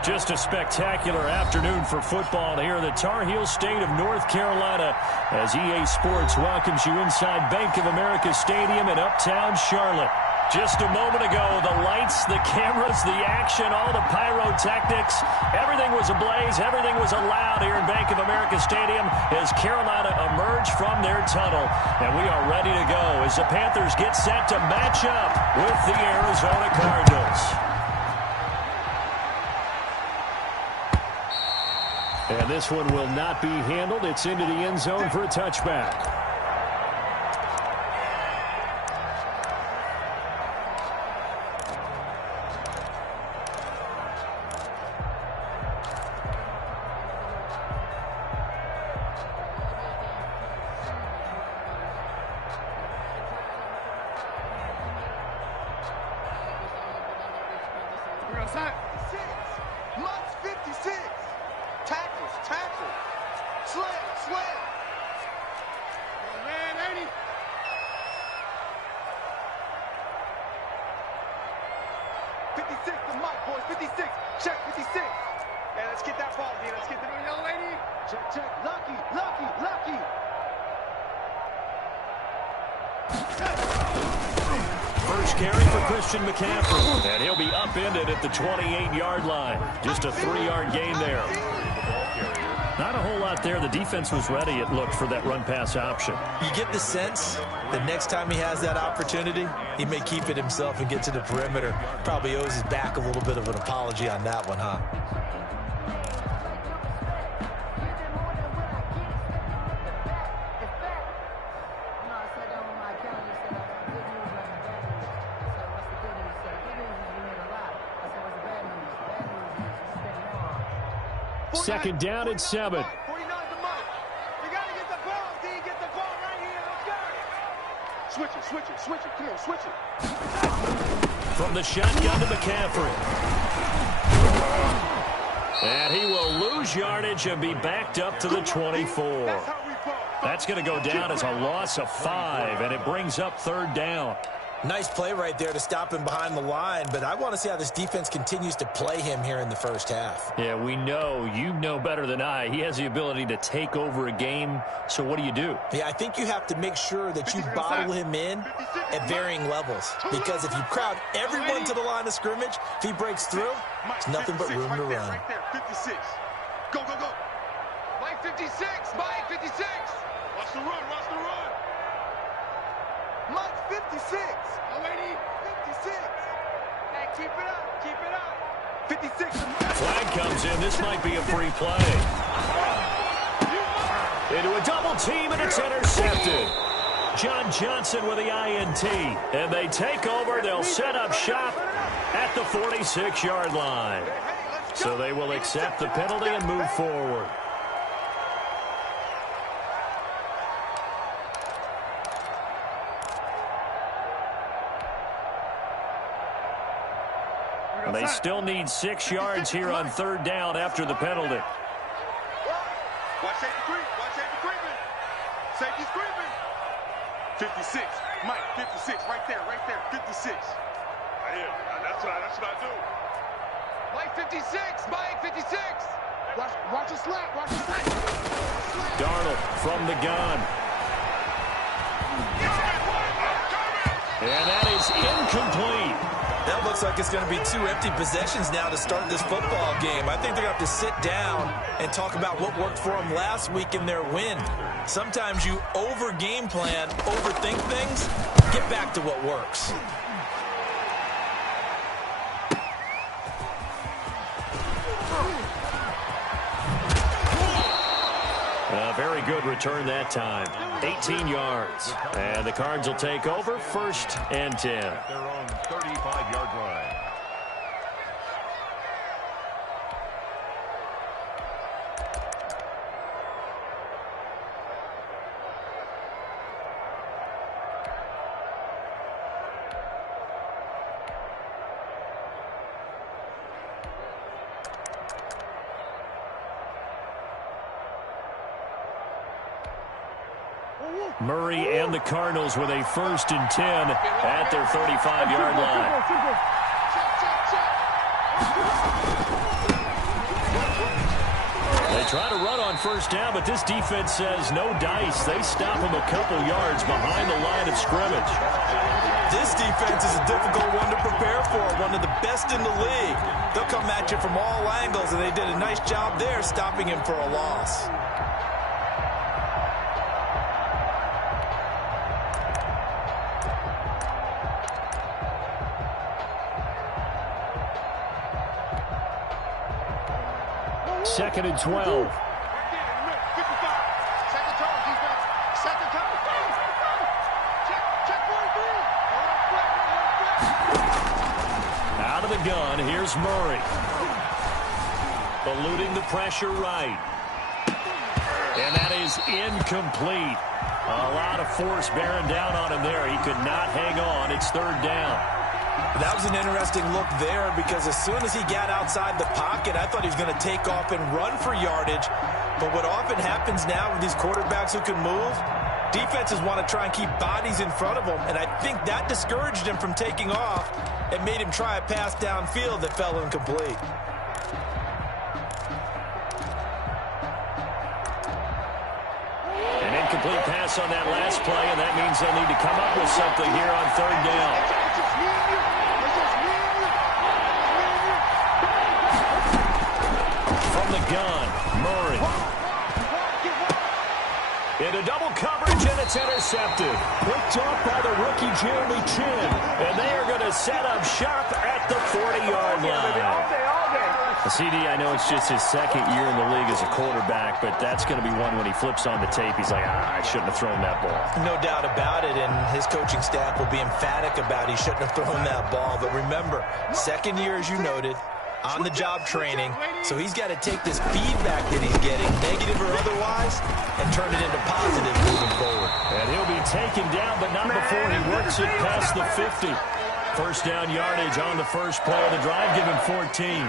Just a spectacular afternoon for football here in the Tar Heel state of North Carolina as EA Sports welcomes you inside Bank of America Stadium in Uptown Charlotte. Just a moment ago, the lights, the cameras, the action, all the pyrotechnics, everything was ablaze, everything was allowed here in Bank of America Stadium as Carolina emerged from their tunnel. And we are ready to go as the Panthers get set to match up with the Arizona Cardinals. And this one will not be handled. It's into the end zone for a touchback. And he'll be upended at the 28-yard line. Just a 3-yard gain there. Not a whole lot there. The defense was ready, it looked, for that run-pass option. You get the sense that next time he has that opportunity, he may keep it himself and get to the perimeter. Probably owes his back a little bit of an apology on that one, huh? Second down and 7. We got to get the ball, D. Get the ball right here. Let's go. Switch it. Come on, switch it. From the shotgun to McCaffrey. And he will lose yardage and be backed up to the 24. That's going to go down as a loss of 5, and it brings up 3rd down. Nice play right there to stop him behind the line, but I want to see how this defense continues to play him here in the first half. Yeah, we know. You know better than I. He has the ability to take over a game, so what do you do? Yeah, I think you have to make sure that you bottle him in at varying levels, because if you crowd everyone to the line of scrimmage, if he breaks through, it's nothing but room to run. Right there, 56. Go. Mike 56, Mike 56. Watch the run. Mike 56. Oh, 56. Hey, keep it up. 56. Flag comes in. This might be a free play. Into a double team, and it's intercepted. John Johnson with the INT. And they take over. They'll set up shop at the 46-yard line. So they will accept the penalty and move forward. They still need 6 yards here on 3rd down after the penalty. Watch safety creeping. Safety's creeping. 56. Mike, 56. Right there. 56. I hear. That's what I do. Mike 56. Mike 56. Watch a slap. Darnold from the gun. And that is incomplete. That looks like it's going to be 2 empty possessions now to start this football game. I think they're going to have to sit down and talk about what worked for them last week in their win. Sometimes you over-game plan, overthink things, get back to what works. A very good return that time. 18 yards. And the Cards will take over 1st and 10. Their own 35-yard line. Murray and the Cardinals with a 1st and 10 at their 35-yard line. They try to run on first down, but this defense says no dice. They stop him a couple yards behind the line of scrimmage. This defense is a difficult one to prepare for, one of the best in the league. They'll come at you from all angles, and they did a nice job there stopping him for a loss. Second and 12. Out of the gun, here's Murray. Eluding the pressure right. And that is incomplete. A lot of force bearing down on him there. He could not hang on. It's third down. That was an interesting look there because as soon as he got outside the pocket, I thought he was going to take off and run for yardage. But what often happens now with these quarterbacks who can move, defenses want to try and keep bodies in front of them, and I think that discouraged him from taking off and made him try a pass downfield that fell incomplete. An incomplete pass on that last play, and that means they'll need to come up with something here on third down. From the gun, Murray. Into double coverage, and it's intercepted. Picked off by the rookie Jeremy Chin. And they are going to set up shop at the 40-yard line. CD, I know it's just his second year in the league as a quarterback, but that's going to be one when he flips on the tape. He's like, I shouldn't have thrown that ball. No doubt about it, and his coaching staff will be emphatic about he shouldn't have thrown that ball. But remember, second year, as you noted, on-the-job training, so he's got to take this feedback that he's getting, negative or otherwise, and turn it into positive moving forward. And he'll be taken down, but not before he works it past the 50. First down yardage on the first play of the drive, give him 14.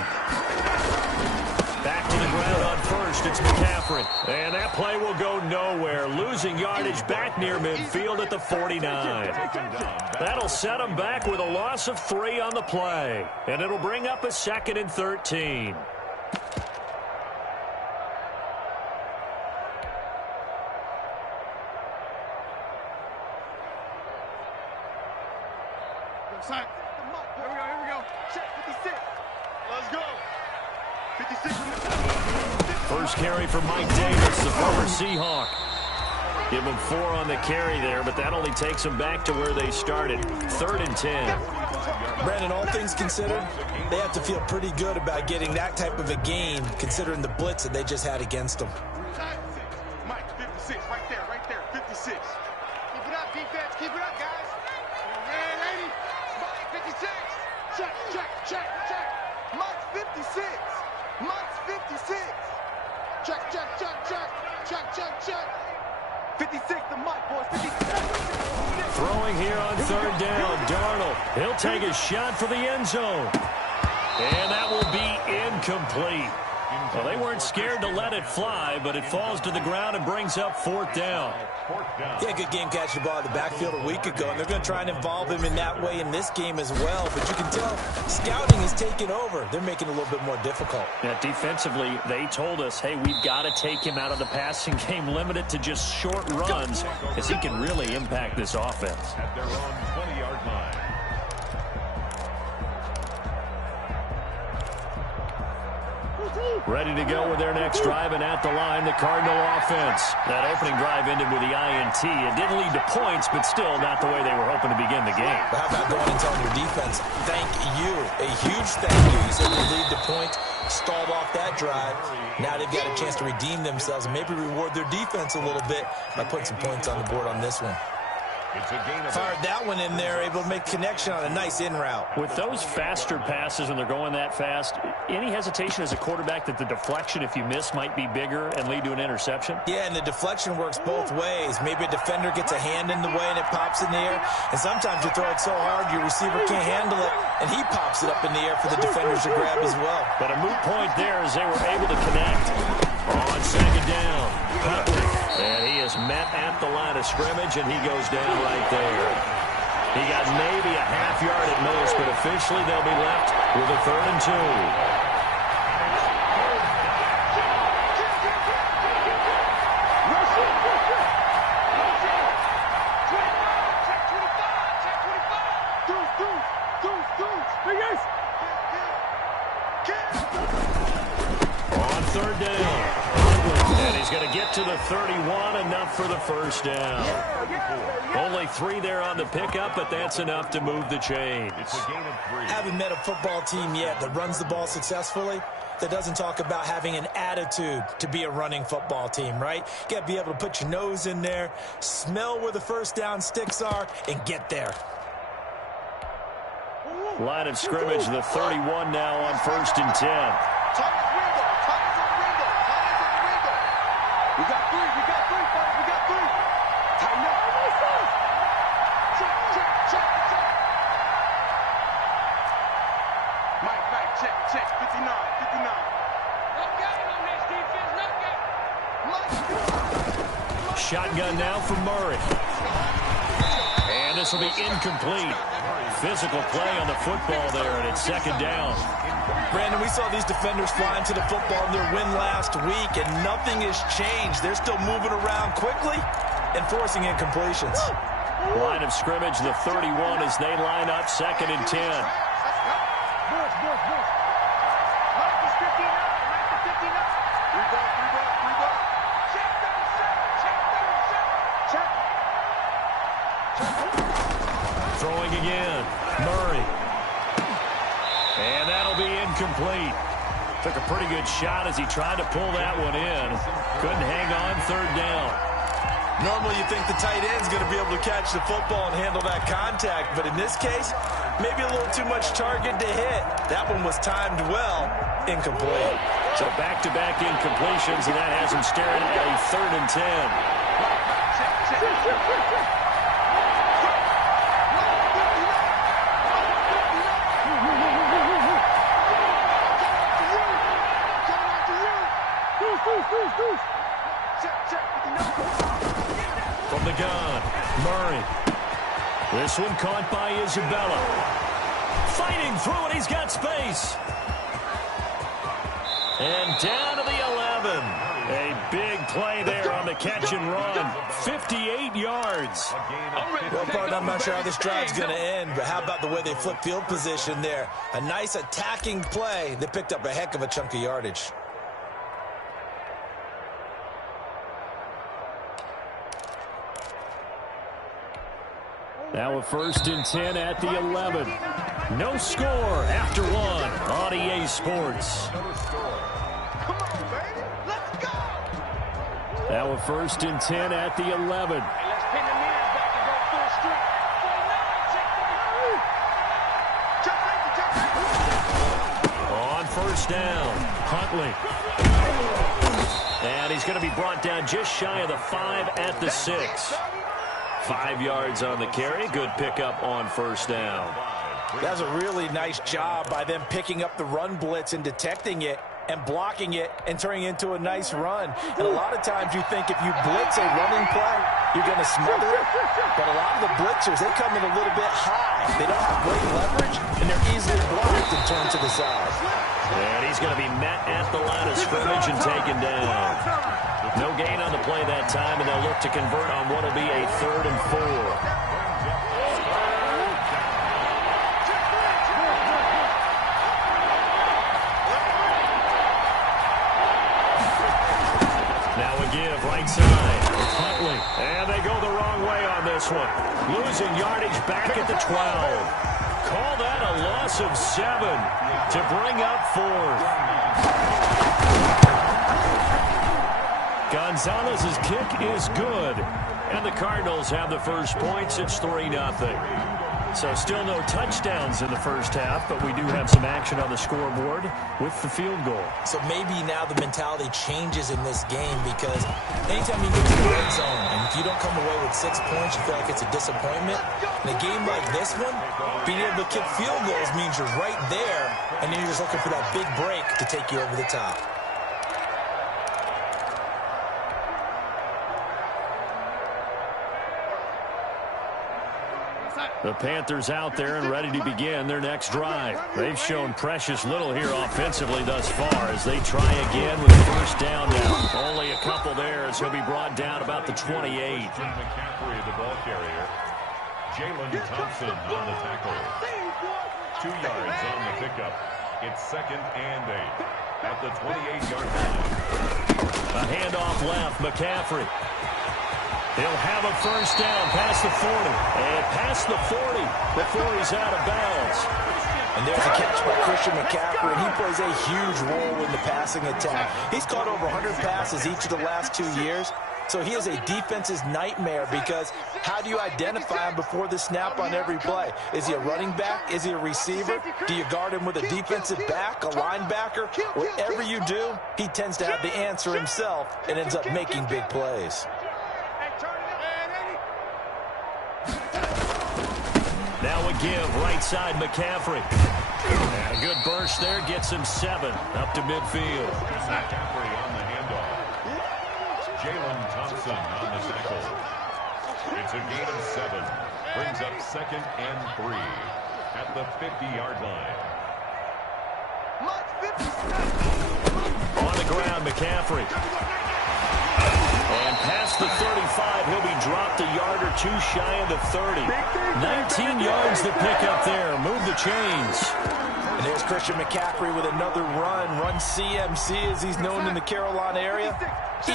Back to the ground on first, it's McCaffrey. And that play will go nowhere. Losing yardage back near midfield at the 49. That'll set him back with a loss of 3 on the play. And it'll bring up a second and 13. Here we go. Check 56. Let's go. 56. First carry for Mike Davis, the former Seahawk. Give him 4 on the carry there, but that only takes them back to where they started. Third and 10. Brandon, all things considered, they have to feel pretty good about getting that type of a game, considering the blitz that they just had against them. Mike, 56, right there, 56. Keep it up, defense, keep it up, guys. Yeah, lady. Mike, 56. Check. Mike's 56. Mike's 56. Check. 56 to Mike, boys. 56. Throwing here on third down, Darnold. He'll take a shot for the end zone. And that will be incomplete. Well, they weren't scared to let it fly, but it falls to the ground and brings up fourth down. Yeah, good game catching the ball in the backfield a week ago, and they're going to try and involve him in that way in this game as well. But you can tell scouting is taking over. They're making it a little bit more difficult. Yeah, defensively, they told us, hey, we've got to take him out of the passing game, limit it to just short runs, because he can really impact this offense. At their own 20-yard line. Ready to go with their next drive, and at the line, the Cardinal offense. That opening drive ended with the INT. It didn't lead to points, but still not the way they were hoping to begin the game. But how about going and telling your defense, thank you, a huge thank you. You said the lead to points, stalled off that drive. Now they've got a chance to redeem themselves and maybe reward their defense a little bit by putting some points on the board on this one. It's a gain of Fired that one in there, able to make connection on a nice in route. With those faster passes, when they're going that fast, any hesitation as a quarterback that the deflection, if you miss, might be bigger and lead to an interception? Yeah, and the deflection works both ways. Maybe a defender gets a hand in the way and it pops in the air. And sometimes you throw it so hard your receiver can't handle it, and he pops it up in the air for the defenders to grab as well. But a moot point there as they were able to connect. On second down, Cutler. And he is met at the line of scrimmage, and he goes down right there. He got maybe a half yard at most, but officially they'll be left with a 3rd and 2. 1, enough for the first down. Only 3 there on the pickup, but that's enough to move the chains. It's a gain of 3. Haven't met a football team yet that runs the ball successfully that doesn't talk about having an attitude to be a running football team, right? You got to be able to put your nose in there, smell where the first down sticks are, and get there. Line of scrimmage, the 31 now on 1st and 10. We got 3, fellas, we got 3. Tighten up. Check. Mike, check. 59. No game on this defense, no game. Shotgun now for Murray. And this will be incomplete. Physical play on the football there, and it's 2nd down. Brandon, we saw these defenders flying to the football in their win last week, and nothing has changed. They're still moving around quickly and forcing incompletions. Line of scrimmage, the 31 as they line up 2nd and 10. Throwing again, Murray. And that'll be incomplete. Took a pretty good shot as he tried to pull that one in. Couldn't hang on, 3rd down. Normally you think the tight end's going to be able to catch the football and handle that contact, but in this case, maybe a little too much target to hit. That one was timed well, incomplete. So back-to-back incompletions, and that has him staring at a 3rd and 10. From the gun, Murray. This one caught by Isabella. Fighting through it, he's got space. And down to the 11. A big play there on the catch and run. 58 yards. Well, partner, I'm not sure how this drive's going to end, but how about the way they flip field position there? A nice attacking play that picked up a heck of a chunk of yardage. Now a 1st and 10 at the 11. No score after 1 on EA Sports. Now a 1st and 10 at the 11. On 1st down, Huntley. And he's going to be brought down just shy of the 5 at the 6. 5 yards on the carry. Good pickup on 1st down. That's a really nice job by them picking up the run blitz and detecting it and blocking it and turning it into a nice run. And a lot of times you think if you blitz a running play, you're going to smother it. But a lot of the blitzers, they come in a little bit high. They don't have great leverage, and they're easily blocked and turned to the side. And he's going to be met at the line of scrimmage and taken down. No gain on the play that time, and they'll look to convert on what will be a 3rd and 4. Now a give, right side. Huntley. And they go the wrong way on this one. Losing yardage back at the 12. Call that a loss of 7 to bring up 4th. Gonzalez's kick is good. And the Cardinals have the first points. It's 3-0. So still no touchdowns in the first half, but we do have some action on the scoreboard with the field goal. So maybe now the mentality changes in this game because anytime you get to the red zone and if you don't come away with 6 points, you feel like it's a disappointment. In a game like this one, being able to kick field goals means you're right there, and then you're just looking for that big break to take you over the top. The Panthers out there and ready to begin their next drive. They've shown precious little here offensively thus far as they try again with 1st down now. Only a couple there as he'll be brought down about the 28. McCaffrey, the ball carrier. Jalen Thompson on the tackle. 2 yards on the pickup. It's 2nd and 8 at the 28-yard line. A handoff left, McCaffrey. He'll have a first down past the 40. And past the 40 before he's out of bounds. And there's a catch by Christian McCaffrey, and he plays a huge role in the passing attack. He's caught over 100 passes each of the last 2 years. So he is a defense's nightmare because how do you identify him before the snap on every play? Is he a running back? Is he a receiver? Do you guard him with a defensive back, a linebacker? Whatever you do, he tends to have the answer himself and ends up making big plays. Now a give, right side McCaffrey. And a good burst there, gets him 7 up to midfield. McCaffrey on the handoff. Jalen Thompson on the tackle. It's a gain of 7. Brings up 2nd and 3 at the 50-yard line. On the ground, McCaffrey. And past the 35, he'll be dropped a yard or 2 shy of the 30. 19 yards to pick up there. Move the chains. And there's Christian McCaffrey with another run CMC as he's known in the Carolina area.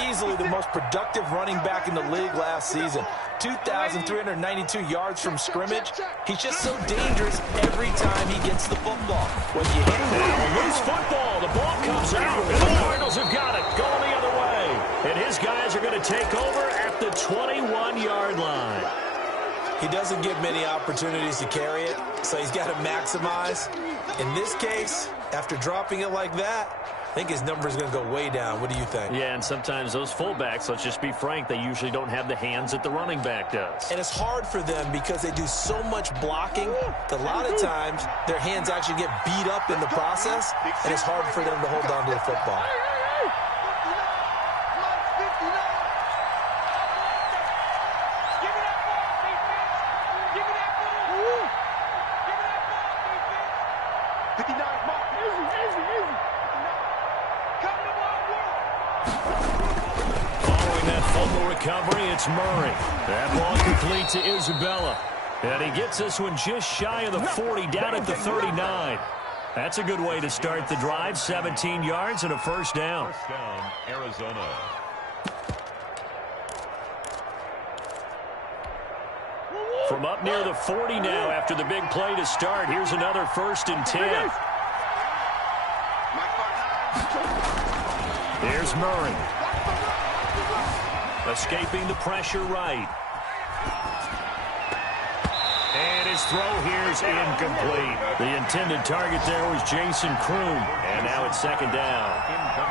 Easily the most productive running back in the league last season. 2,392 yards from scrimmage. He's just so dangerous every time he gets the football. When you hit him, now, loose football. The ball comes out, and the Cardinals have got it. Going the other way. And his guys are going to take over at the 21-yard line. He doesn't get many opportunities to carry it, so he's got to maximize. In this case, after dropping it like that, I think his number is going to go way down. What do you think? Yeah, and sometimes those fullbacks, let's just be frank, they usually don't have the hands that the running back does. And it's hard for them because they do so much blocking that a lot of times their hands actually get beat up in the process, and it's hard for them to hold on to the football. Recovery, it's Murray. That ball complete to Isabella. And he gets this one just shy of the 40, down at the 39. That's a good way to start the drive. 17 yards and a first down. First down, Arizona. From up near the 40 now after the big play to start. Here's another 1st and 10. There's Murray. Escaping the pressure right. And his throw here's incomplete. The intended target there was Jason Kroom. And now it's 2nd down.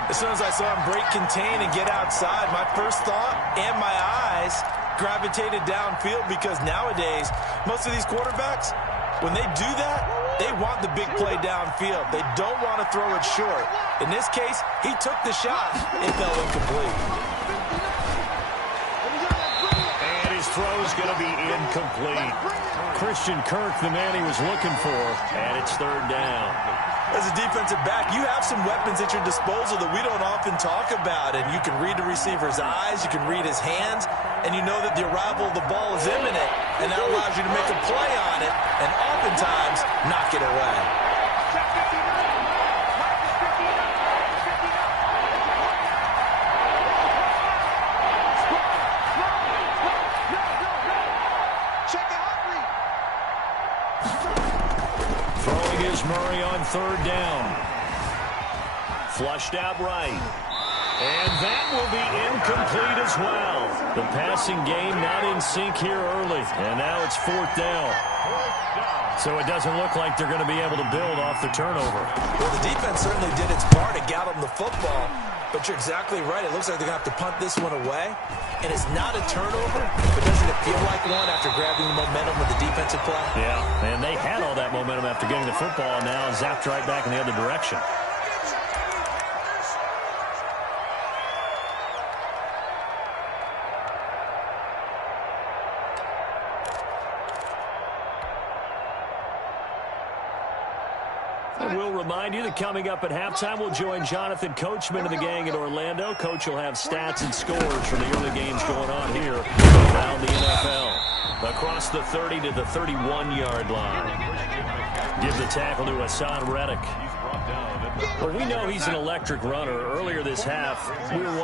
As soon as I saw him break contain and get outside, my first thought and my eyes gravitated downfield because nowadays, most of these quarterbacks, when they do that, they want the big play downfield. They don't want to throw it short. In this case, he took the shot. It fell incomplete. Throw's going to be incomplete. Christian Kirk, the man he was looking for, and it's 3rd down. As a defensive back, you have some weapons at your disposal that we don't often talk about, and you can read the receiver's eyes, you can read his hands, and you know that the arrival of the ball is imminent, and that allows you to make a play on it, and oftentimes knock it away. Murray on 3rd down. Flushed out right. And that will be incomplete as well. The passing game not in sync here early. And now it's 4th down. So it doesn't look like they're going to be able to build off the turnover. Well, the defense certainly did its part to get them the football. But you're exactly right. It looks like they're going to have to punt this one away. And it's not a turnover, but doesn't it feel like one after grabbing the momentum with the defensive play? Yeah, and they had all that momentum after getting the football, and now zapped right back in the other direction. And we'll remind you that coming up at halftime, we'll join Jonathan Coachman of the gang in Orlando. Coach will have stats and scores from the early games going on here around the NFL. Across the 30 to the 31-yard line. Give the tackle to Hassan Reddick. Well, we know he's an electric runner. Earlier this half, you were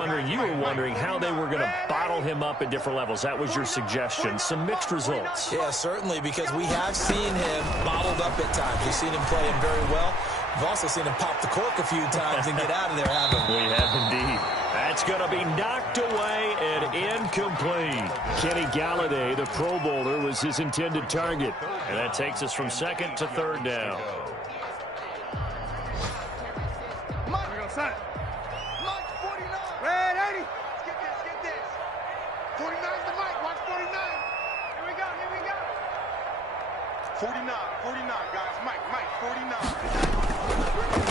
wondering how they were going to bottle him up at different levels. That was your suggestion. Some mixed results. Yeah, certainly, because we have seen him bottled up at times. We've seen him play him very well. We've also seen him pop the cork a few times and get out of there, haven't we? We have indeed. That's going to be knocked away and incomplete. Kenny Galladay, the Pro Bowler, was his intended target. And that takes us from second to third down. Mike 49. Red 80. Let's get this. 49's the Mike. Watch 49. Here we go. 49, guys. Mike, 49.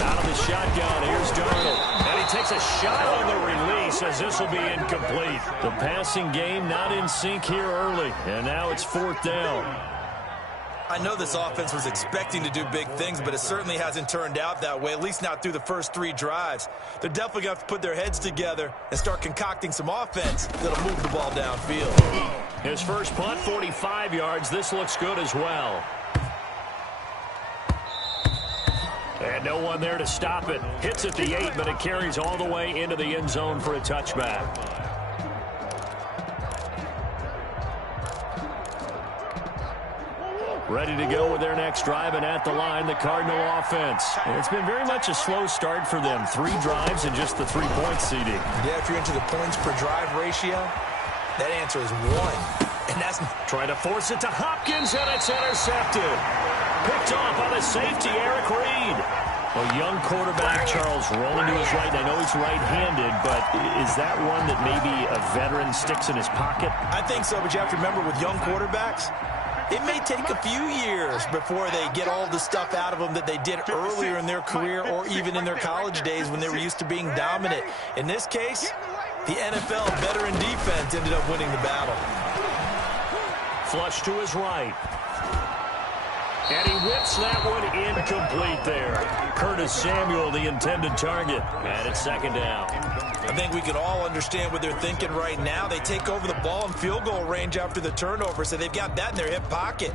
Out of the shotgun, here's Darnold. And he takes a shot on the release as this will be incomplete. The passing game not in sync here early. And now it's fourth down. I know this offense was expecting to do big things, but it certainly hasn't turned out that way, at least not through the first 3 drives. They're definitely going to have to put their heads together and start concocting some offense that'll move the ball downfield. His first punt, 45 yards. This looks good as well. And no one there to stop it. Hits at the 8, but it carries all the way into the end zone for a touchback. Ready to go with their next drive, and at the line, the Cardinal offense. And it's been very much a slow start for them. 3 drives and just the 3-point seeding. Yeah, if you're into the points per drive ratio, that answer is 1. And that's trying to force it to Hopkins, and it's intercepted. Picked off by the safety, Yr1. A young quarterback, Charles, rolling to his right. I know he's right-handed, but is that one that maybe a veteran sticks in his pocket? I think so, but you have to remember with young quarterbacks, it may take a few years before they get all the stuff out of them that they did earlier in their career or even in their college days when they were used to being dominant. In this case, the NFL veteran defense ended up winning the battle. Flush to his right. And he whips that one incomplete there. Curtis Samuel, the intended target. And it's second down. I think we can all understand what they're thinking right now. They take over the ball in field goal range after the turnover, so they've got that in their hip pocket.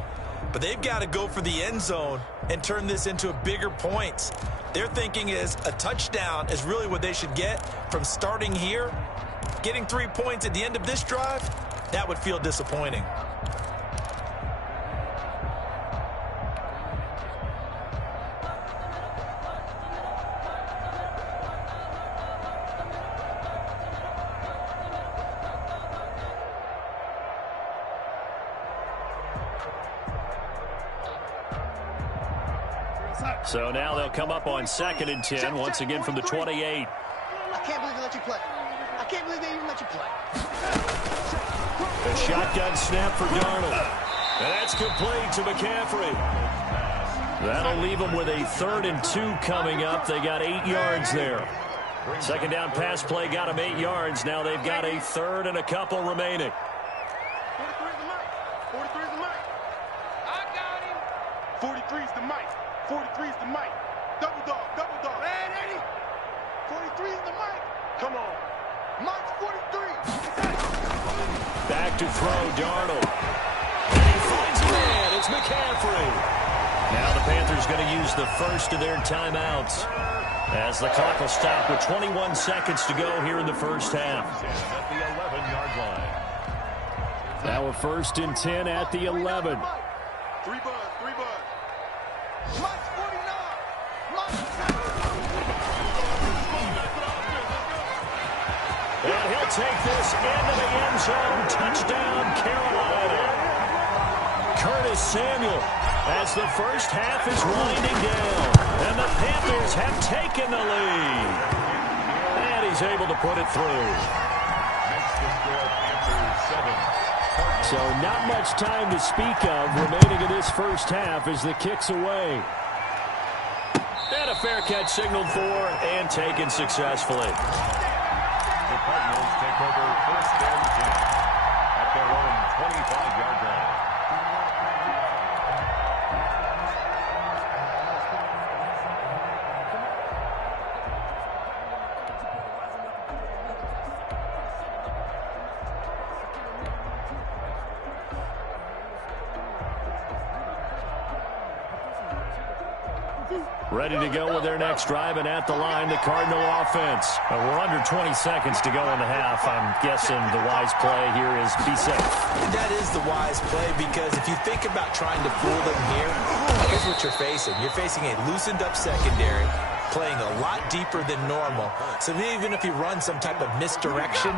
But they've got to go for the end zone and turn this into bigger points. Their thinking is a touchdown is really what they should get from starting here. Getting 3 points at the end of this drive, that would feel disappointing. So now they'll come up on 2nd and 10, once again from the 28. I can't believe they let you play. I can't believe they even let you play. The shotgun snap for Darnold. And that's complete to McCaffrey. That'll leave them with a 3rd and 2 coming up. They got 8 yards there. Second down pass play got them 8 yards. Now they've got a 3rd and a couple remaining. 43's the Mike. 43's the Mike. I got him. 43's the Mike. 43's the Mike. Double dog. Red 80. 43's the Mike. Come on. Mike's 43. Back to throw, Darnold. And he finds a man. It's McCaffrey. Now the Panthers going to use the first of their timeouts as the clock will stop with 21 seconds to go here in the first half. At the 11-yard line. Now a 1st and 10 at the 11. 3 buzz. Mike's 49. And he'll take this into the end zone. Touchdown, Carolina. Curtis Samuel as the first half is winding down. And the Panthers have taken the lead. And he's able to put it through. So not much time to speak of remaining in this first half as the kick's away. And a fair catch signaled for and taken successfully. The Cardinals take over 1st and 10 at their own 25-yard line. Ready to go with their next drive, and at the line, the Cardinal offense. We're under 20 seconds to go in the half. I'm guessing the wise play here is be safe. That is the wise play, because if you think about trying to fool them here, here's what you're facing. You're facing a loosened up secondary, playing a lot deeper than normal. So even if you run some type of misdirection,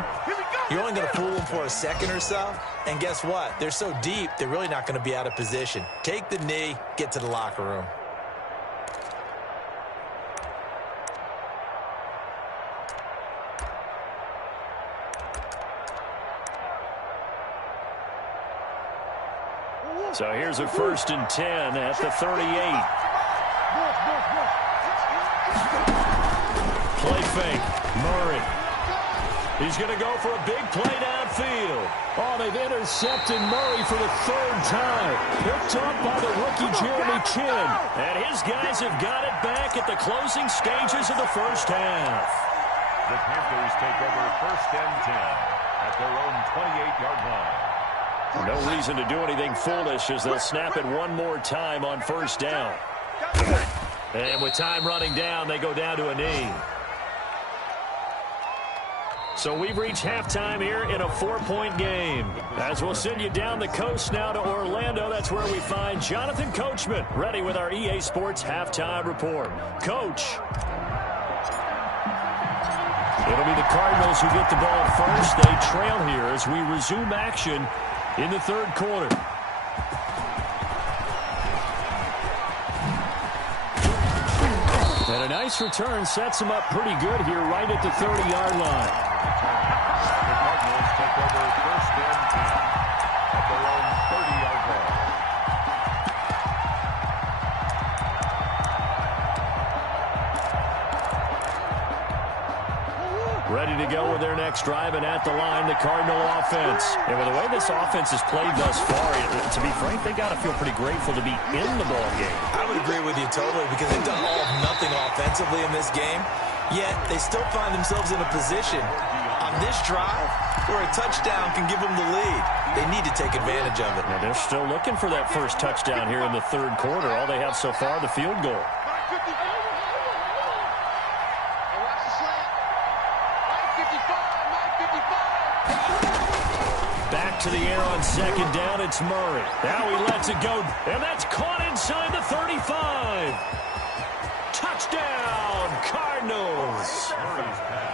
you're only going to fool them for a second or so. And guess what? They're so deep, they're really not going to be out of position. Take the knee, get to the locker room. So here's a 1st and 10 at the 38. Play fake. Murray. He's going to go for a big play downfield. Oh, they've intercepted Murray for the 3rd time. Picked up by the rookie Jeremy Chin. And his guys have got it back at the closing stages of the 1st half. The Panthers take over 1st and 10 at their own 28-yard line. No reason to do anything foolish as they'll snap it one more time on 1st down. And with time running down, they go down to a knee. So we've reached halftime here in a 4-point game. As we'll send you down the coast now to Orlando, that's where we find Jonathan Coachman, ready with our EA Sports halftime report. Coach. It'll be the Cardinals who get the ball first. They trail here as we resume action in the 3rd quarter. And a nice return sets him up pretty good here right at the 30-yard line. The Cardinals take over 1st and 10 at their own 30-yard line. Ready to go with their next drive, and at the line, the Cardinal offense. And with the way this offense has played thus far, to be frank, they got to feel pretty grateful to be in the ball game. I would agree with you totally, because they've done all of nothing offensively in this game, yet they still find themselves in a position on this drive where a touchdown can give them the lead. They need to take advantage of it. Now they're still looking for that first touchdown here in the 3rd quarter. All they have so far, the field goal. Back to the air on 2nd down, it's Murray. Now he lets it go, and that's caught inside the 35. Touchdown, Cardinals.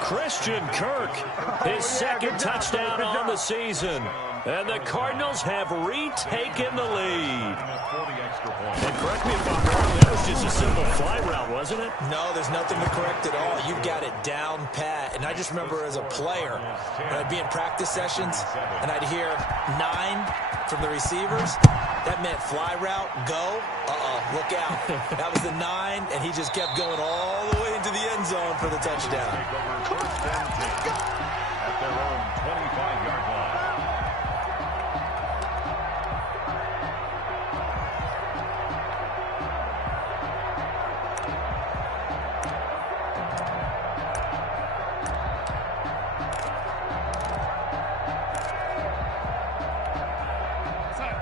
Christian Kirk, his 2nd touchdown on the season. And the Cardinals have retaken the lead. And correct me if I'm wrong, that was just a simple fly route, wasn't it? No, there's nothing to correct at all. You've got it down pat. And I just remember as a player, when I'd be in practice sessions, and I'd hear 9 from the receivers, that meant fly route, go, look out. That was the 9, and he just kept going all the way into the end zone for the touchdown. At their own 25-yard line.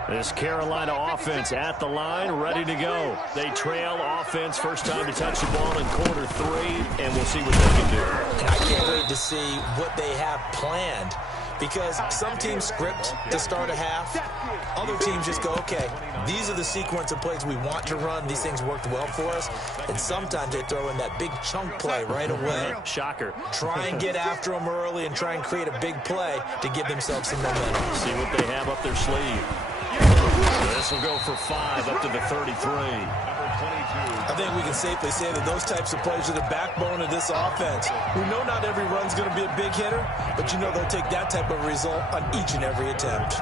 This Carolina offense at the line, ready to go. They trail offense, first time to touch the ball in quarter 3, and we'll see what they can do. And I can't wait to see what they have planned, because some teams script to start a half. Other teams just go, okay, these are the sequence of plays we want to run. These things worked well for us. And sometimes they throw in that big chunk play right away. Shocker. Try and get after them early and try and create a big play to give themselves some momentum. See what they have up their sleeve. This will go for 5 up to the 33. I think we can safely say that those types of plays are the backbone of this offense. We know not every run's going to be a big hitter, but you know they'll take that type of result on each and every attempt.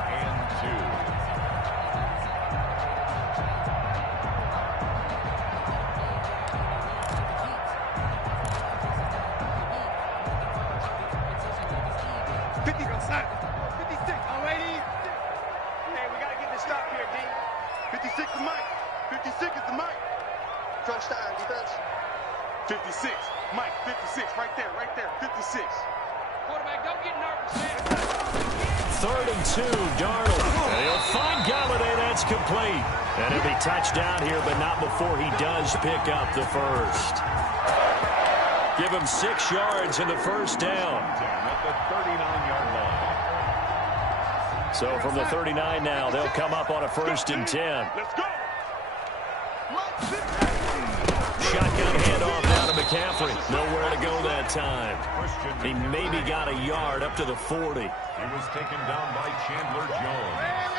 It's complete. And he'll be touched down here, but not before he does pick up the first. Give him 6 yards in the first down. At the 39-yard line. So from the 39 now, they'll come up on a 1st and 10. Let's go. Shotgun handoff down to McCaffrey. Nowhere to go that time. He maybe got a yard up to the 40. He was taken down by Chandler Jones.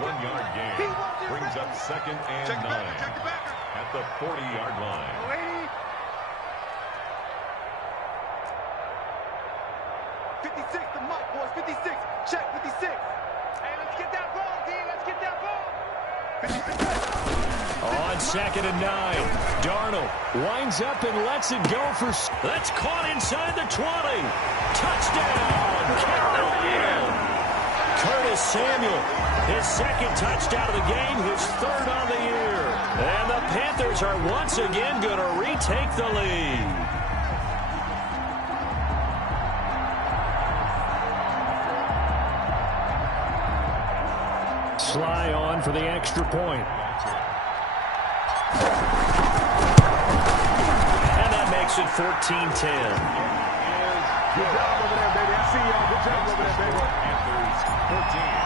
1-yard gain. Brings up 2nd and 9 at the 40-yard line. 56, the mic, boys. 56. Check 56. Hey, let's get that ball, D. Let's get that ball. 56. On 2nd and 9, Darnold winds up and lets it go for... That's caught inside the 20. Touchdown, Carolina. Curtis Samuel, his 2nd touchdown of the game, his 3rd on the year. And the Panthers are once again going to retake the lead. Sly on for the extra point. And that makes it 14-10. Good job over there, baby. I see y'all. Good job over there, baby. Panthers 14.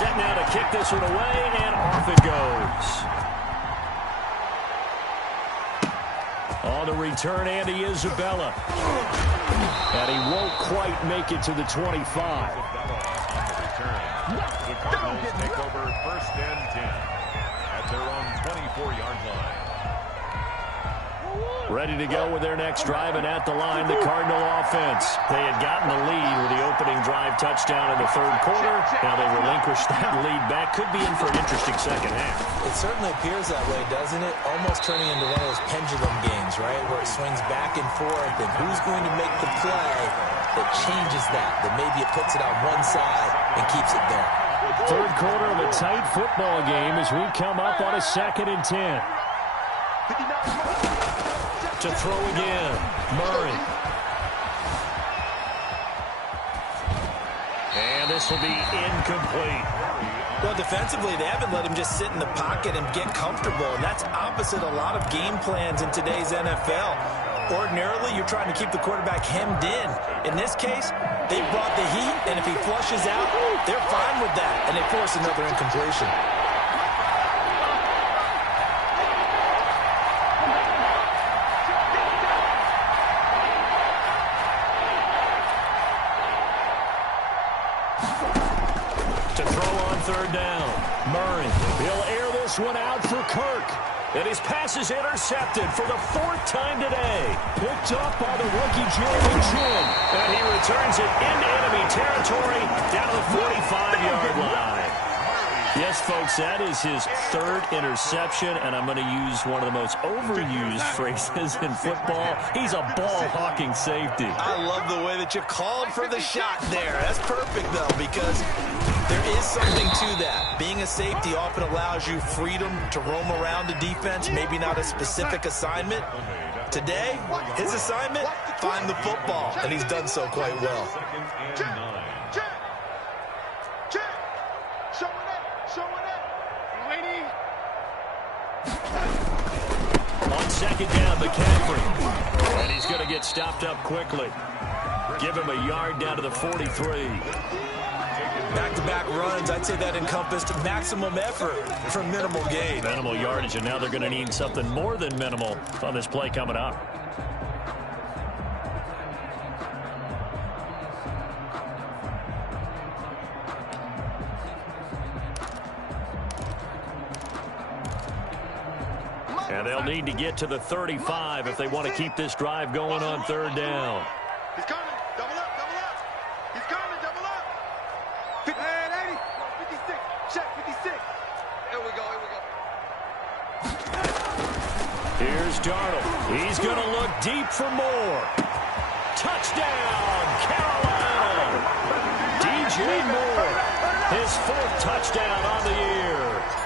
Set now to kick this one away, and off it goes. On the return, Andy Isabella. And he won't quite make it to the 25. Isabella on the return. The Cardinals take over 1st and 10 at their own 24-yard line. Ready to go with their next drive, and at the line, the Cardinal offense. They had gotten the lead with the opening drive touchdown in the 3rd quarter. Now they relinquish that lead back. Could be in for an interesting second half. It certainly appears that way, doesn't it? Almost turning into one of those pendulum games, right, where it swings back and forth, and who's going to make the play that changes that maybe it puts it on one side and keeps it there. 3rd quarter of a tight football game as we come up on a 2nd and 10. To throw again, Murray. And this will be incomplete. Well, defensively, they haven't let him just sit in the pocket and get comfortable, and that's opposite a lot of game plans in today's NFL. Ordinarily, you're trying to keep the quarterback hemmed in. In this case, they brought the heat, and if he flushes out, they're fine with that, and they force another incompletion. To throw on 3rd down, Murray. He'll air this one out for Kirk. And his pass is intercepted for the 4th time today. Picked up by the rookie Jeremy Chin. And he returns it into enemy territory down to the 45-yard line. Yes, folks, that is his 3rd interception, and I'm going to use one of the most overused phrases in football. He's a ball-hawking safety. I love the way that you called for the shot there. That's perfect, though, because there is something to that. Being a safety often allows you freedom to roam around the defense, maybe not a specific assignment. Today, his assignment, find the football, and he's done so quite well. 2nd and 9. On 2nd down, McCaffrey. And he's going to get stopped up quickly. Give him a yard down to the 43. Back-to-back runs, I'd say that encompassed maximum effort for minimal gain. Minimal yardage, and now they're going to need something more than minimal on this play coming up. And they'll need to get to the 35 if they want to keep this drive going on 3rd down. He's coming. Double up, double up. He's coming, double up. 50, 56. Check 56. Here we go, here we go. Here's Darnold. He's going to look deep for more. Touchdown, Carolina. DJ Moore, his 4th touchdown on the year.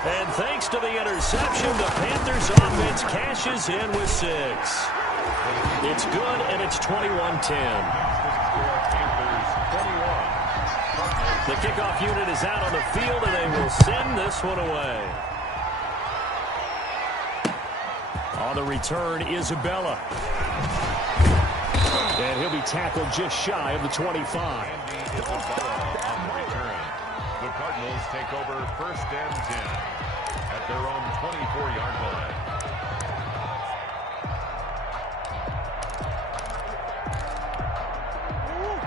And thanks to the interception, the Panthers offense cashes in with 6. It's good, and it's 21-10. The kickoff unit is out on the field, and they will send this one away. On the return, Isabella. And he'll be tackled just shy of the 25. Isabella on the return. The Cardinals take over 1st and 10 at their own 24-yard line.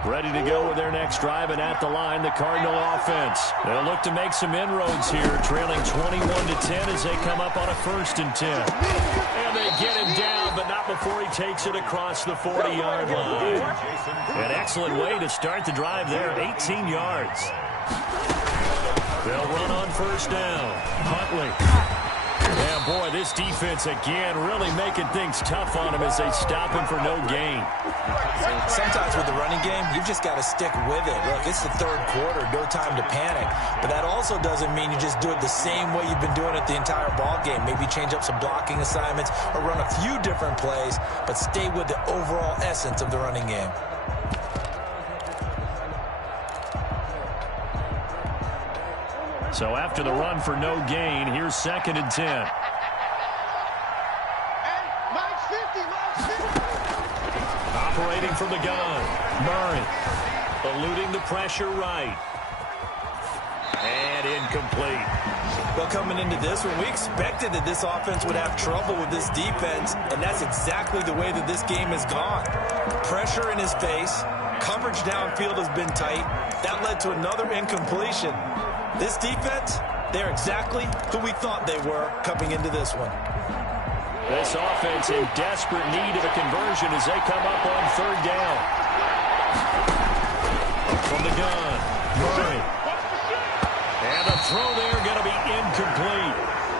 Ready to go with their next drive, and at the line, the Cardinal offense. They'll look to make some inroads here, trailing 21-10 as they come up on a 1st and 10. And they get him down, but not before he takes it across the 40-yard line. An excellent way to start the drive there, 18 yards. They'll run on 1st down. Huntley. Yeah, boy, this defense again really making things tough on him as they stop him for no gain. Sometimes with the running game, you've just got to stick with it. Look, it's the 3rd quarter, no time to panic. But that also doesn't mean you just do it the same way you've been doing it the entire ball game. Maybe change up some blocking assignments or run a few different plays, but stay with the overall essence of the running game. So after the run for no gain, here's 2nd and 10. Operating from the gun, Murray. Eluding the pressure right. And incomplete. Well, coming into this one, we expected that this offense would have trouble with this defense, and that's exactly the way that this game has gone. Pressure in his face. Coverage downfield has been tight. That led to another incompletion. This defense, they're exactly who we thought they were coming into this one. This offense in desperate need of a conversion as they come up on 3rd down. From the gun, Murray. And the throw there going to be incomplete.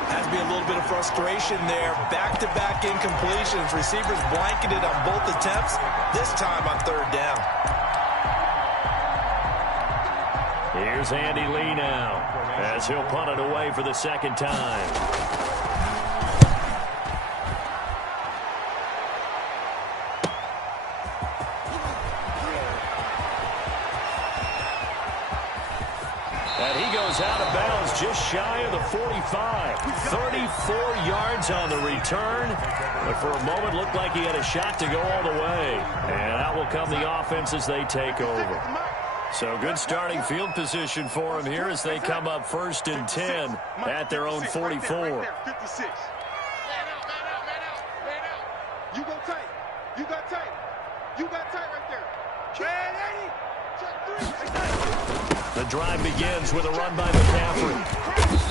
Has to be a little bit of frustration there. Back-to-back incompletions. Receivers blanketed on both attempts, this time on 3rd down. Here's Andy Lee now as he'll punt it away for the 2nd time. And he goes out of bounds just shy of the 45. 34 yards on the return. But for a moment, looked like he had a shot to go all the way. And out will come the offense as they take over. So good starting field position for them here as they come up 1st and 10 at their own 44. 56. You go tight. You got tight. You got tight right there. The drive begins with a run by McCaffrey.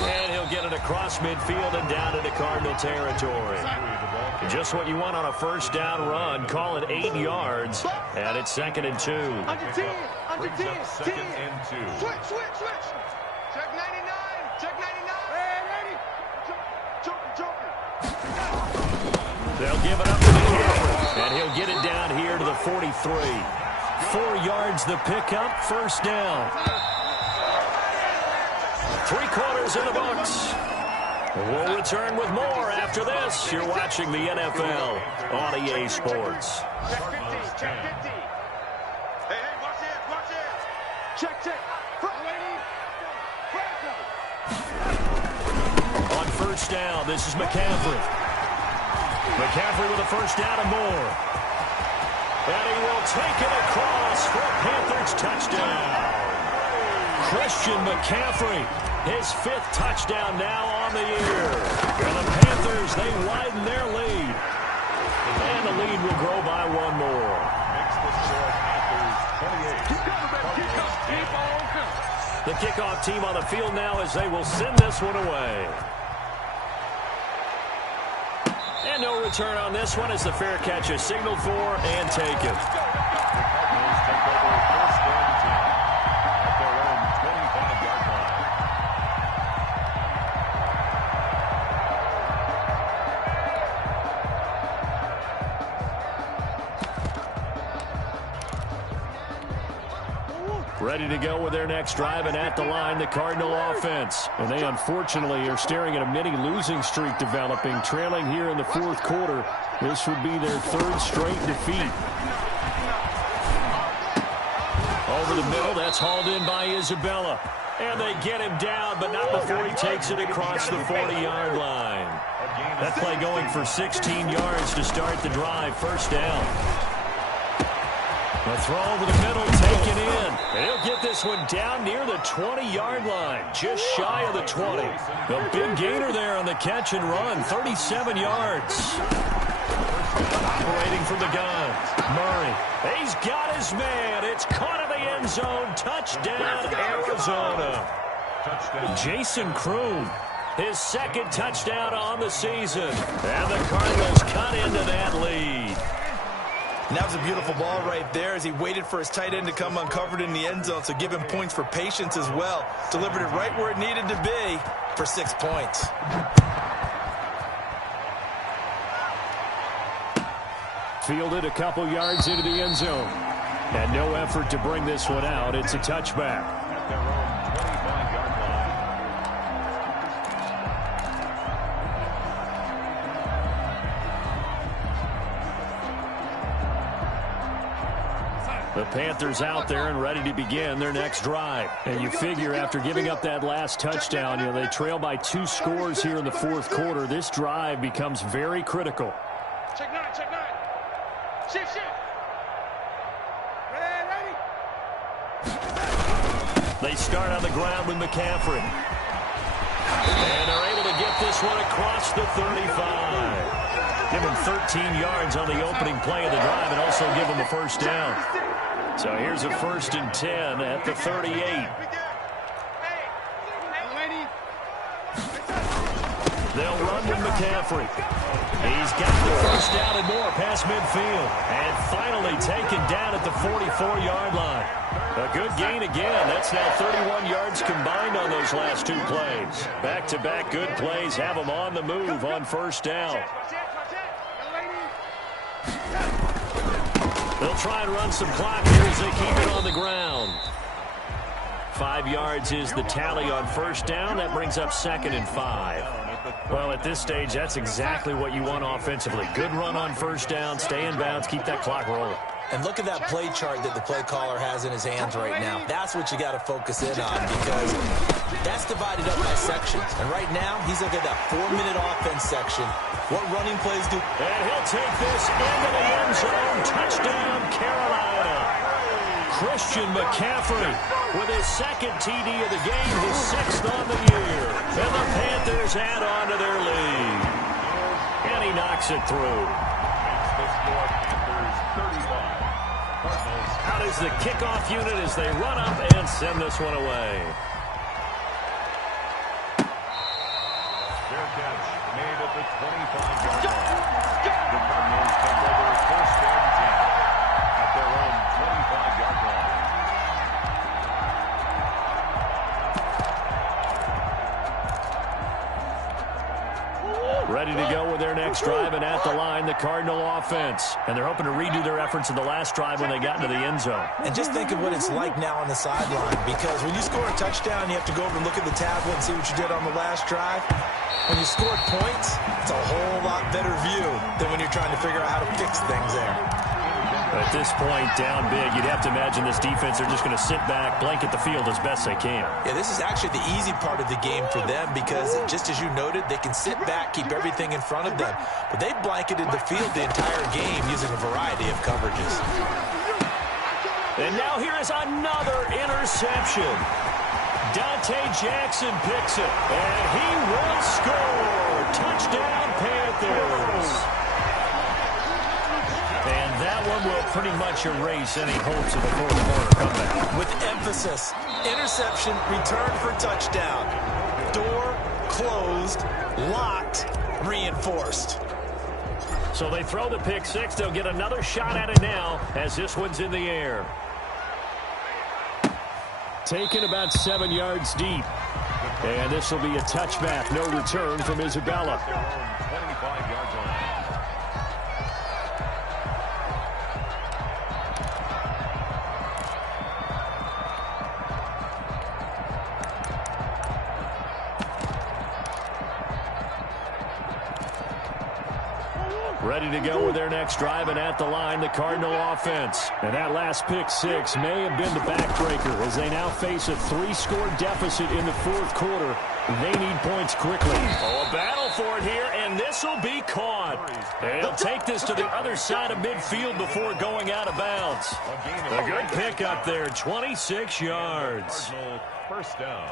And he'll get it across midfield and down into Cardinal territory. Just what you want on a 1st down run. Call it 8 yards. And it's 2nd and 2. Under 10. Under 10. 2nd and 2. Switch. Check 99. Check 99. Hey, ready. Joker. They'll give it up to McCaffrey. And he'll get it down here to the 43. 4 yards the pickup. 1st down. 3 quarters in the books. We'll return with more after this. You're watching the NFL on EA Sports. Check 50. Check 50. Hey, watch it. Check. On 1st down, this is McCaffrey. McCaffrey with a 1st down and more. And he will take it across for a Panthers touchdown. Christian McCaffrey, his 5th touchdown now on the year. And the Panthers, they widen their lead. And the lead will grow by 1 more. Makes the score Panthers 28. The kickoff team on the field now as they will send this one away. And no return on this one as the fair catch is signaled for and taken. The Cardinals take over 1st and 10 at their own 25-yard line. Ready to go with their next drive, and at the line, the Cardinal offense. And they unfortunately are staring at a mini losing streak developing, trailing here in the 4th quarter. This would be their 3rd straight defeat. Over the middle, that's hauled in by Isabella. And they get him down, but not before he takes it across the 40-yard line. That play going for 16 yards to start the drive. First down. The throw over the middle, taken in. And he'll get this one down near the 20-yard line, just shy of the 20. The big gainer there on the catch and run, 37 yards. Operating from the gun, Murray. He's got his man. It's caught in the end zone. Touchdown, Arizona. Jason Kroon, his second touchdown on the season. And the Cardinals cut into that lead. And that was a beautiful ball right there as he waited for his tight end to come uncovered in the end zone, so give him points for patience as well. Delivered it right where it needed to be for 6 points. Fielded a couple yards into the end zone. And no effort to bring this one out. It's a touchback. At their own 25-yard line. The Panthers out there and ready to begin their next drive. And you figure after giving up that last touchdown, they trail by 2 scores here in the fourth quarter. This drive becomes very critical. Check 9, check 9. Shift. Ready. They start on the ground with McCaffrey. And they're able to get this one across the 35. Give him 13 yards on the opening play of the drive and also give him a first down. So here's a 1st and 10 at the 38. They'll run with McCaffrey. He's got the first down and more past midfield. And finally taken down at the 44-yard line. A good gain again. That's now 31 yards combined on those last 2 plays. Back-to-back good plays have them on the move on first down. They'll try and run some clock here as they keep it on the ground. 5 yards is the tally on first down. That brings up 2nd and 5. Well, at this stage, that's exactly what you want offensively. Good run on first down, stay in bounds, keep that clock rolling. And look at that play chart that the play caller has in his hands right now. That's what you got to focus in on because that's divided up by sections. And right now, he's looking at that 4-minute offense section. What running plays do? And he'll take this into the end zone. Touchdown, Carolina. Christian McCaffrey with his 2nd TD of the game, his 6th on the year. And the Panthers add on to their lead. And he knocks it through. Makes the score Panthers 35. Cardinals. Out is the kickoff unit as they run up and send this one away. Fair catch made at the 25-yard line. The Cardinals take over 1st and 10 at their own 25-yard line. Ready to go with their next drive, and at the line, the Cardinal offense. And they're hoping to redo their efforts in the last drive when they got into the end zone. And just think of what it's like now on the sideline because when you score a touchdown, you have to go over and look at the tablet and see what you did on the last drive. When you scored points, it's a whole lot better view than when you're trying to figure out how to fix things there. At this point, down big, you'd have to imagine this defense are just going to sit back, blanket the field as best they can. Yeah, this is actually the easy part of the game for them because, just as you noted, they can sit back, keep everything in front of them. But they blanketed the field the entire game using a variety of coverages. And now here is another interception. Dante Jackson picks it, and he will score. Touchdown, Panthers. And that one will pretty much erase any hopes of a fourth quarter comeback. With emphasis, interception, return for touchdown. Door closed, locked, reinforced. So they throw the pick six. They'll get another shot at it now as this one's in the air. Taken about 7 yards deep. And this will be a touchback. No return from Isabella. 25-yard line. Ready to go with their next drive, and at the line, the Cardinal offense. And that last pick six may have been the backbreaker as they now face a 3-score deficit in the fourth quarter. They need points quickly. Oh, a battle for it here, and this will be caught. And he'll take this to the other side of midfield before going out of bounds. A good pick up there, 26 yards. First down.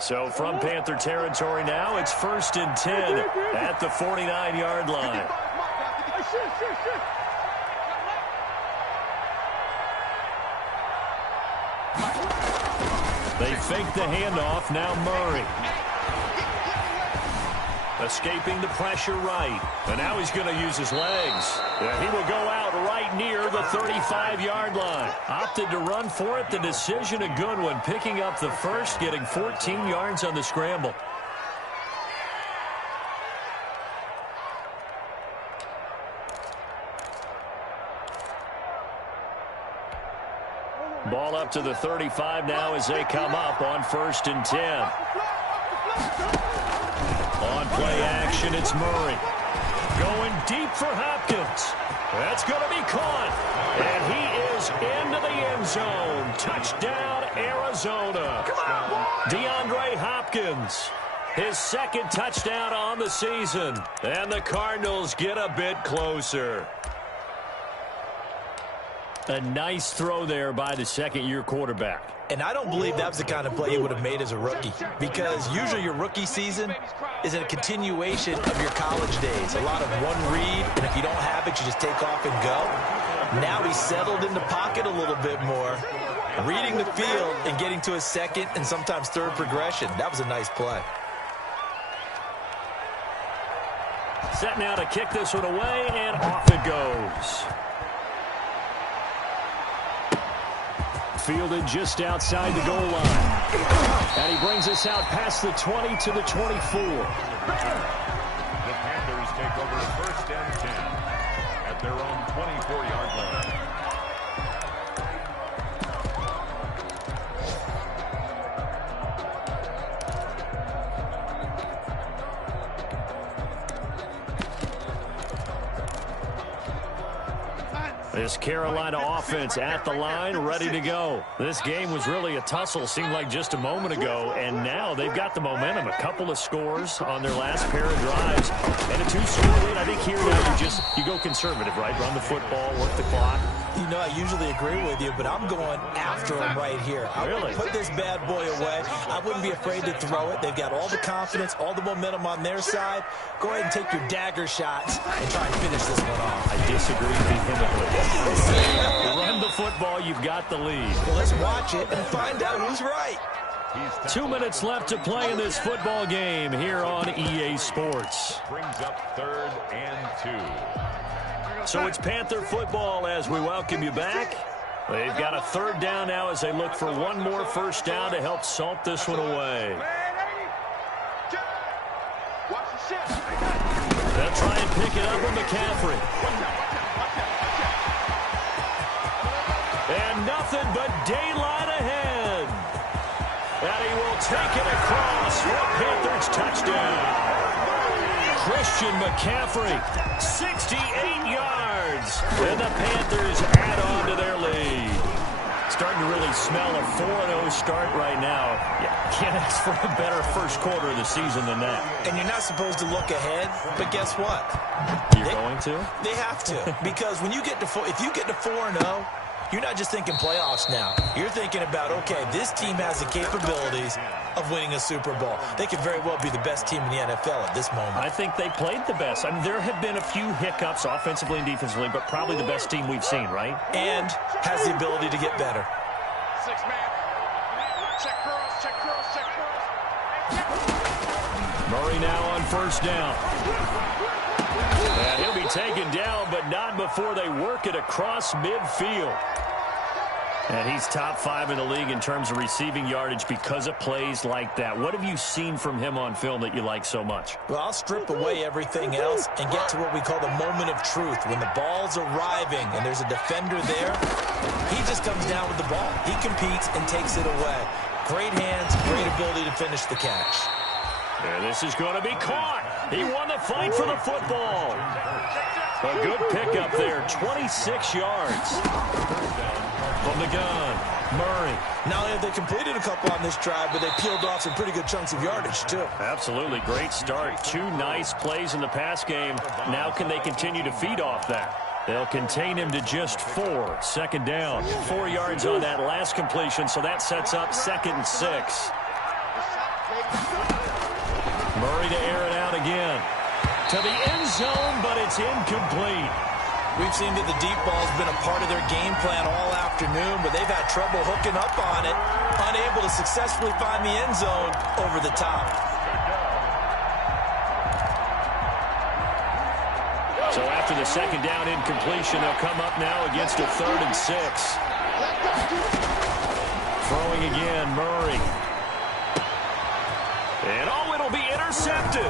So from Panther territory now, it's 1st and 10 at the 49-yard line. They fake the handoff, now Murray. Escaping the pressure right. And now he's going to use his legs. Yeah, he will go out right near the 35-yard line. Opted to run for it. The decision a good one. Picking up the first, getting 14 yards on the scramble. Ball up to the 35 now as they come up on 1st and 10. On play action, it's Murray. Going deep for Hopkins. That's going to be caught. And he is into the end zone. Touchdown, Arizona. DeAndre Hopkins. His second touchdown on the season. And the Cardinals get a bit closer. A nice throw there by the second-year quarterback. And I don't believe that was the kind of play he would have made as a rookie, because usually your rookie season is a continuation of your college days. A lot of one read, and if you don't have it, you just take off and go. Now he's settled in the pocket a little bit more, reading the field and getting to his second and sometimes third progression. That was a nice play. Set now to kick this one away, and off it goes. Fielded just outside the goal line. And he brings us out past the 20 to the 24. The Panthers take over 1st and 10 at their own 24-yard line. This Carolina offense at the line, ready to go. This game was really a tussle, seemed like just a moment ago, and now they've got the momentum. A couple of scores on their last pair of drives, and a 2-score lead. I think here now you go conservative, right? Run the football, work the clock. You know, I usually agree with you, but I'm going after him right here. I would put this bad boy away. I wouldn't be afraid to throw it. They've got all the confidence, all the momentum on their side. Go ahead and take your dagger shots and try and finish this one off. I disagree vehemently. Run the football, you've got the lead. Well, let's watch it and find out who's right. 2 minutes left to play in this football game here on EA Sports. Brings up 3rd and 2. So it's Panther football as we welcome you back. They've got a 3rd down now as they look for one more first down to help salt this one away. They'll try and pick it up with McCaffrey. And nothing but daylight ahead. And he will take it across for Panthers touchdown. Christian McCaffrey, 68 yards. And the Panthers add on to their lead. Starting to really smell a 4-0 start right now. Yeah, can't ask for a better first quarter of the season than that. And you're not supposed to look ahead, but guess what? You're going to? They have to. Because when you get to if you get to 4-0, you're not just thinking playoffs now. You're thinking about, okay, this team has the capabilities of winning a Super Bowl. They could very well be the best team in the NFL at this moment. I think they played the best. I mean, there have been a few hiccups offensively and defensively, but probably the best team we've seen, right? And has the ability to get better. 6-man. Check cross, check cross, check cross. Murray now on first down. And he'll be taken down, but not before they work it across midfield. And he's top 5 in the league in terms of receiving yardage because of plays like that. What have you seen from him on film that you like so much? Well, I'll strip away everything else and get to what we call the moment of truth. When the ball's arriving and there's a defender there, he just comes down with the ball. He competes and takes it away. Great hands, great ability to finish the catch. And this is going to be caught. He won the fight for the football. A good pickup there, 26 yards. From the gun, Murray. Not only have they completed a couple on this drive, but they peeled off some pretty good chunks of yardage, too. Absolutely, great start. 2 nice plays in the pass game. Now can they continue to feed off that? They'll contain him to just 4. Second down, 4 yards on that last completion, so that sets up 2nd and 6. Murray to air it out again. To the end zone, but it's incomplete. We've seen that the deep ball's been a part of their game plan all afternoon, but they've had trouble hooking up on it, unable to successfully find the end zone over the top. So after the second down incompletion, they'll come up now against a 3rd and 6. Throwing again, Murray. And it'll be intercepted.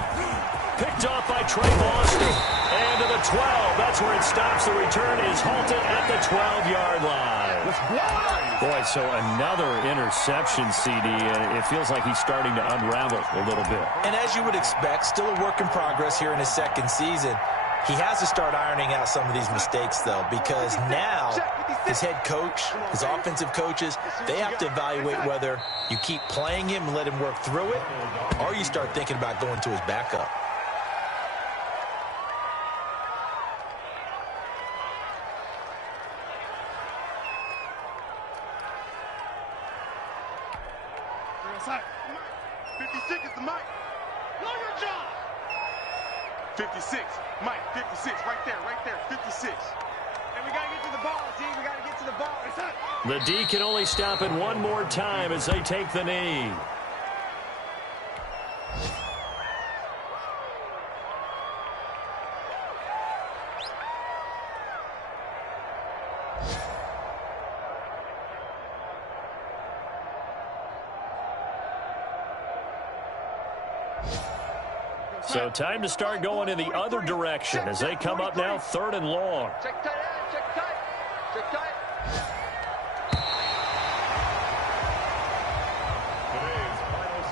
Picked off by Trey Boston. And to the 12. That's where it stops. The return is halted at the 12-yard line. Boy, so another interception, CD. And it feels like he's starting to unravel a little bit. And as you would expect, still a work in progress here in his 2nd season. He has to start ironing out some of these mistakes, though, because now his head coach, his offensive coaches, they have to evaluate whether you keep playing him and let him work through it, or you start thinking about going to his backup. Outside. 56 is the mic. Know your job. 56. Mike, 56. Right there, 56. And we got to get to the ball, D. We got to get to the ball. The D can only stop it one more time as they take the knee. So time to start going in the other direction as they come up now 3rd and long. Check tight end, check tight. Check tight.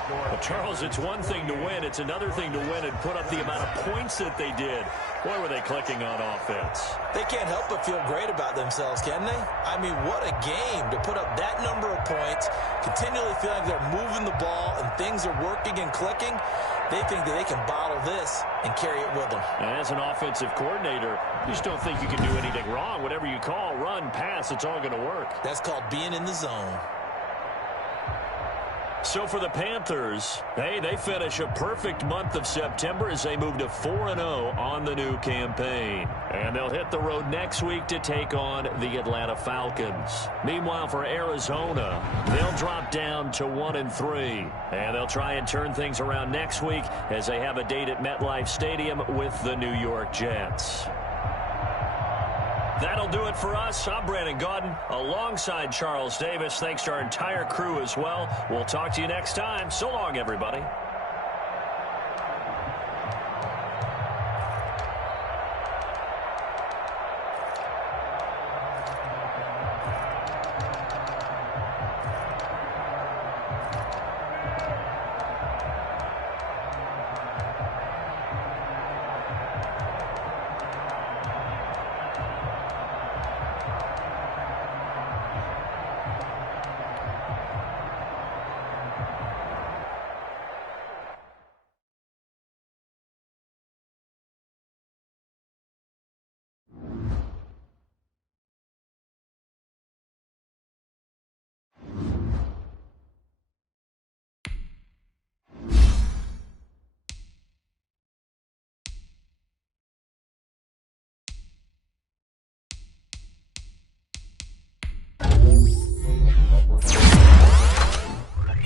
Well, Charles, it's one thing to win. It's another thing to win and put up the amount of points that they did. Boy, were they clicking on offense. They can't help but feel great about themselves, can they? I mean, what a game to put up that number of points, continually feel like they're moving the ball and things are working and clicking. They think that they can bottle this and carry it with them. And as an offensive coordinator, you just don't think you can do anything wrong. Whatever you call, run, pass, it's all going to work. That's called being in the zone. So for the Panthers, hey, they finish a perfect month of September as they move to 4-0 on the new campaign. And they'll hit the road next week to take on the Atlanta Falcons. Meanwhile, for Arizona, they'll drop down to 1-3. And they'll try and turn things around next week as they have a date at MetLife Stadium with the New York Jets. That'll do it for us. I'm Brandon Gaudin alongside Charles Davis. Thanks to our entire crew as well. We'll talk to you next time. So long, everybody.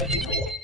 Thank you.